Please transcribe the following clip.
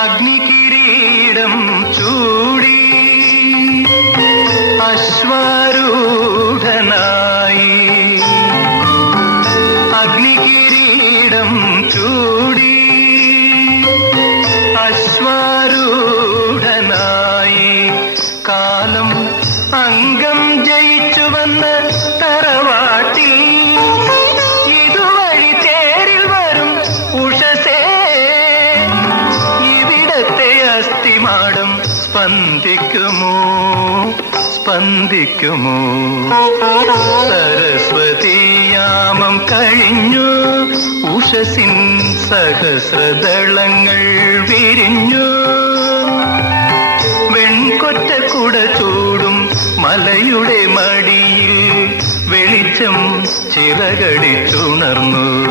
അഗ്നികിരീടം ചൂടി അശ്വാരൂഢനായി. അഗ്നികിരീടം ചൂടി അശ്വാരൂഢനായി. കാലം അംഗം ജയിച്ചു വന്ന തറവാട്ടിൽ അസ്ഥിമാടം സ്പന്ദിക്കുമോ? സ്പന്ദിക്കുമോ? സരസ്വതിയാമം കഴിഞ്ഞു. ഉഷസിൻ സഹസ്രദളങ്ങൾ വിരിഞ്ഞു. വെൺകൊറ്റ കൂട ചൂടും മലയുടെ മടിയിൽ വെളിച്ചം ചിറകടിച്ചുണർന്നു.